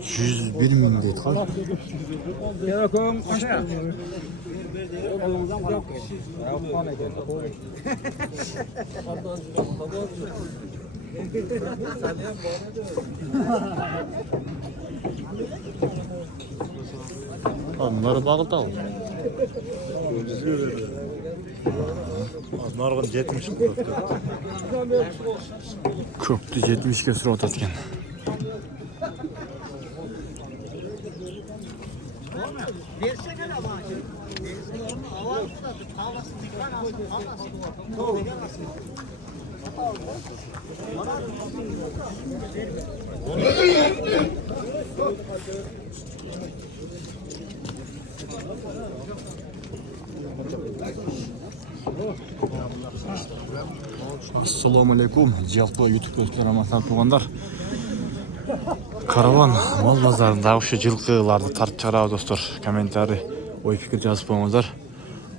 101 bin deydi. Telekom kaçta? Bunları bağlı da. Nargın 70 Köptü 70 ke surat atken. Assalamu alaikum. Жалпы YouTube көрсөтөрүм тугандар. Караван мал базарында ушу жылкыларды тартып чыгарабыз достор. Комментарий, ой пикир жазып коюңуздар.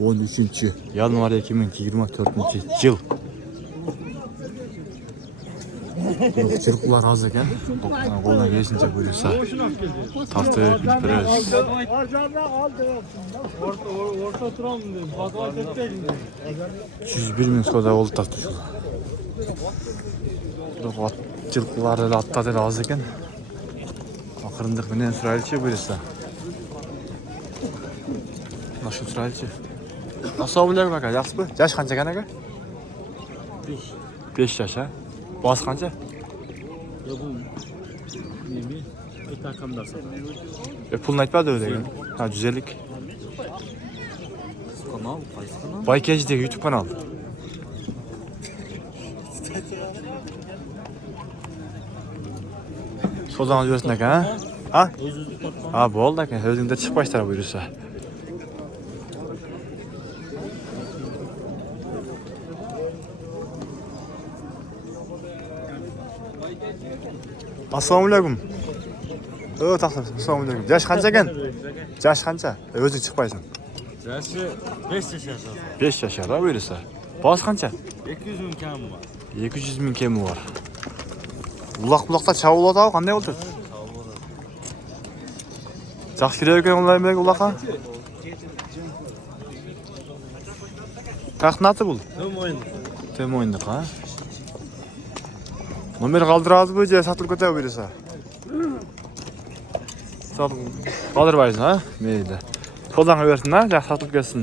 13-январь 2024-жыл. Жылкылар аз экен. Колдан келишинче буюрса тартып беребиз. Orta turam dedim. Fatma etmeyin. 101 bin soda oldu tartışıyor. Жылкылар эле аттар эле аз экен. Акырындык менен сурайлычы буюрса. Нашу сурайлычы. Assalamu alaikum aka, yaxshimi? Yosh qancha ekan aka? 5 yosh ha? Bosi qancha? Ya bu nemi? Etakamda satıyor. Pulni aytmadi degan. Ha, 150. Kanal, qaysi kanal? Baykejidagi YouTube kanal. So'zdan yursin aka, ha? Ha? Ha, bo'ldi aka, o'zingda chiqmaysizlar buyursa. Assalomu alaykum. Taqdir. Assalomu alaykum. Yosh qancha ekan? Yosh qancha? O'zing chiqmaysan. Yaşı 5 yaşar. 5 yoshar buyursa. Bosi qancha? 200 bin kemi var. 200 ming kemi bor. Uloq-uloqda chavuladi, qanday bo'ldi? Yaxshi kerak ekan ularga uloqqa. Taxnati bu. Tem o'yindiq, ha? Nomer qoldirasiz bu joy sotilib ketadi buyursa. Qoldirmaysiz, ha? Mayli. Qo'ldan bersin, ha? Yaxshi sotilib ketsin.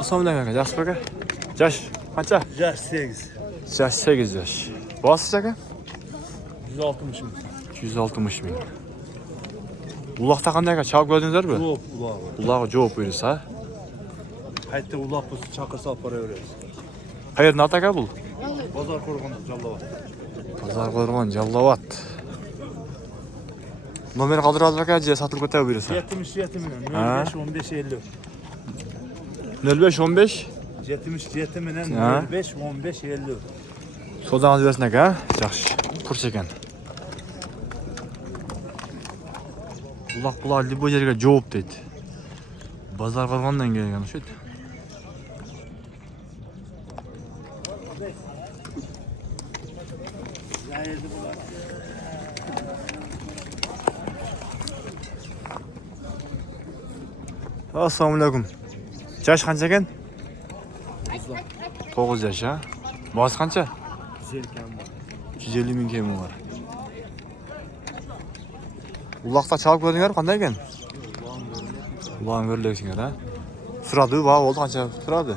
Assalomu alaykum aka, yaxshi aka? Yosh qancha? Yaş 8. Yosh 8 yosh. Bosi aka? 160 bin. 260 ming. Uloqda qanday aka? Chalib ko'rdingizlarmi? Ulaq. Uloq javob bersa. Hayta ulaq bu çakırsa para veririz. Qayerdan aka bu? Bazar Korğan'da Jallavat. Pazar Qo'rg'on, Jallavat. Nomer qoldirasiz aka, joy sotilib ketadi buyursa. 77 milyon. 05 15 50. 05 15 77 milyon. 05 15 50. So'dangiz bersin aka, yaxshi. Qurch ekan. Uloq bu yerga javob deydi. Pazar Qo'rg'ondan kelgan shu. Assalomu alaykum. Yosh qancha ekan? 9 yosh, ha? Bosi qancha? 150 ming kemi bor. Uloqda chalib ko'rdinglar, qanday ekan? Uloqni ko'rleksinglar, ha? Suradi, va bo'ldi qancha suradi?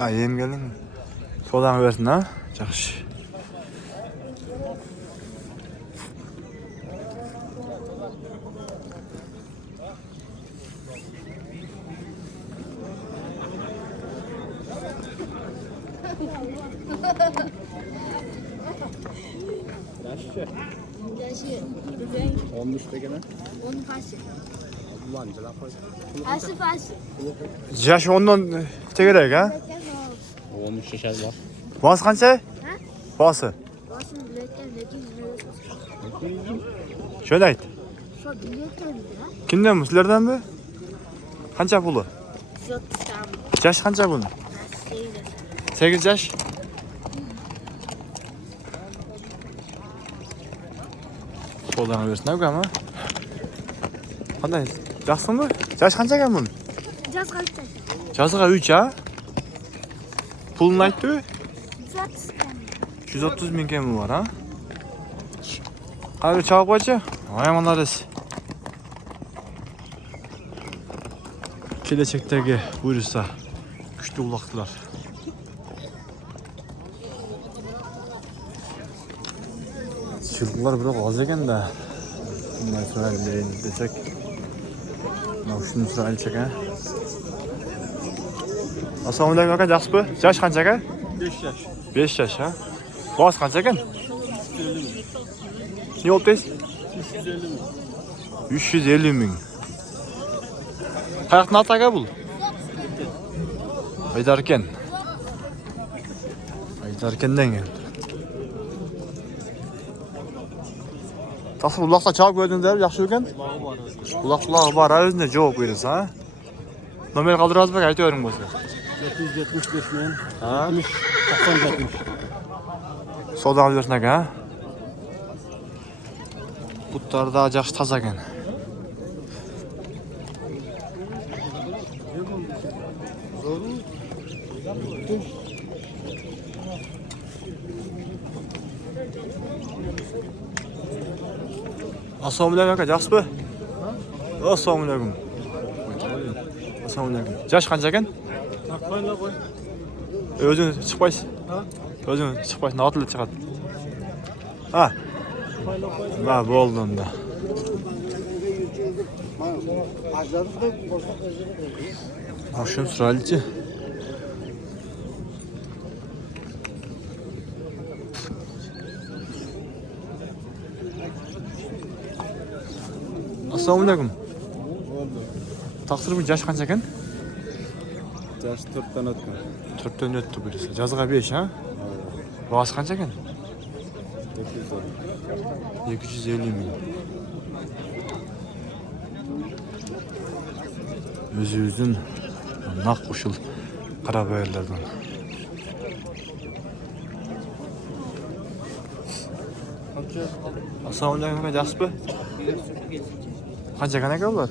Ha, yem kelding. So'dan bersin, ha? Yaxshi. Yaşı 13 tekene. 10 faşı. Ulan cila koy. Aşı faşı. Yosh 10dan tegerek, ha? 13 yaşar var. Bosi qancha? Ha? Bosi. Basın biletten ne diyor? Şöyle ayt. Şu biletten mi ya? Kimden bu? Sizlerden mi? Qancha puli? 130 kam. Yash qancha buni? 8 yash. Qo'ldan bersin ukami. Qanday? Yaxshimi? Yash qancha ekan buni? Jaz qalbda. Жазыға 3 ha? Pulunu aytdi? 130 kam. 130 ming kemi var ha? Hadi çabuk koyca. Ayamanlarız. Keleçekteki buyursa güçlü ulaktılar. Çılgılar biraz az eken de. Bundan sonra desek. Şunu sırayla çek ha. Assalomu alaykum aka, yaxshimi? Yosh qancha aka? 5 yaş. 5 yosh ha. Boz qancha ekan? Ne oldu deysiz? 350 ming. Qayoqdan oldi aka bu? Aydarkan. Aydarkandan keldi. Tasir uloqda javob berdinglar, yaxshi ekan. Uloqlar bor, o'zingizga javob berasiz ha. Nomer qoldirasiz bak, aytavering bo'lsa. 775 min. Ha? 60 90 Savdo qilib bersin aka. Butlar da yaxshi toza ekan. Assalomu alaykum aka, yaxshimi? Assalomu alaykum. Assalomu alaykum. Yosh qancha ekan? Takmayla koy. O'zing chiqmaysiz. Ha? O'zing chiqmaysiz, notilib chiqadi. Ha. Va bo'ldi unda. Akşam sıraylıca. Assalomu alaykum. Taqsir bu yaş qancha ekan? Yaş 4 tane atkan. 4 dan o'tdi birisi. Жазыға 5 ha? Бағасы qancha ekan? 250 ming. Özümüzün naq qo'shil qarabaylardan. Assalomu alaykum, yaxshimi? Qancha ekan aka ular?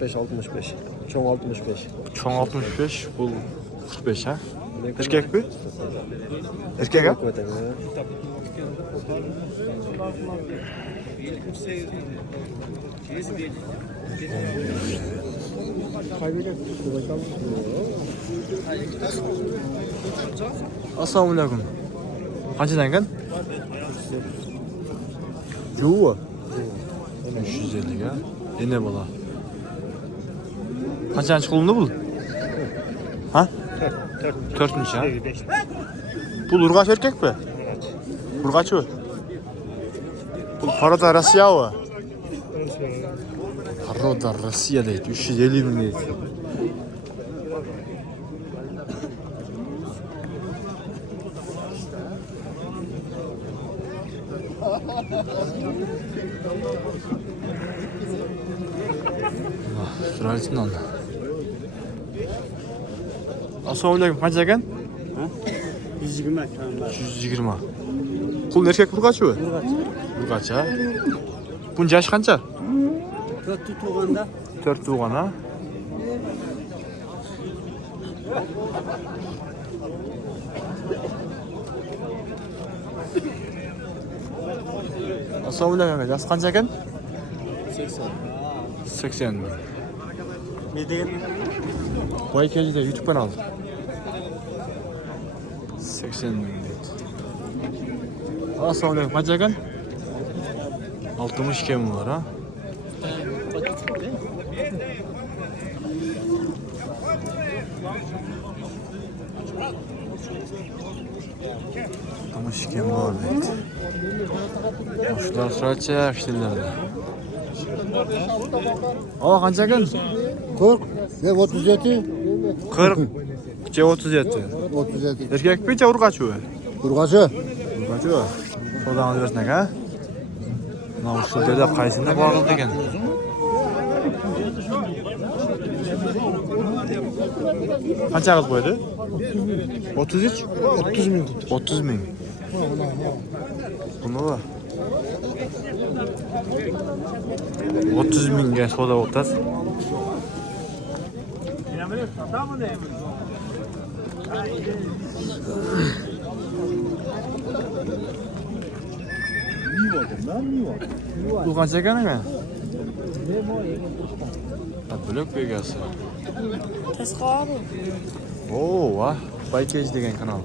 45-65. Çoğun 65. Cho'ng 65, bu 45 ha? Erkakmi? Erkak ha? Assalomu alaykum. Qanchadan ekan? Juva. 350 ga. Endi bola. Qancha qilindi bu? Ha? 4-chi ha? Bu urg'ach erkakmi? Urg'achmi? Bu Paroda Rossiyavi. Paroda Rossiya deydi, 350 ming deydi. Sıralısından. Assalomu alaykum, qancha ekan? 120 ekranlar. 120. Qul erkak urg'achmi? Urg'ach ha? Bunun yaşı qancha? 4 tuğanda. 4 tug'an ha? Assalomu alaykum, yaşı qancha ekan? 80. 80 ming. Ne degan? Boy kejida YouTube kanal. 80 ming deydi. Assalomu alaykum, qancha ekan? 60 kemi var ha? Ama şikem var deydi. Şular sıraça işlerinde. Aa qancha ekan? 40 ve 37. 40. 37. 37. Erkek bir urg'ach u. Urg'achi. Urg'ach u. So'dan olversin aka. Mana shu yerda qaysini bog'ildi ekan? Qancha qilib qo'ydi? 33? 30 ming tutdi. 30 ming. Buni va 30 mingga savdo o'tadi. Bu qancha ekan aka? Blok begasi. Tasqoq. Oo, va. Baykej degan kanal.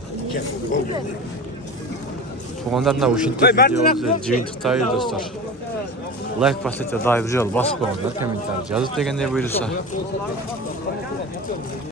Tuğanlarına uşintik videomuzu jiyintiqtayız dostlar. Like basıp da dayı bir yol basıp qo'yinglar, kommentar yozib deganda buyursa.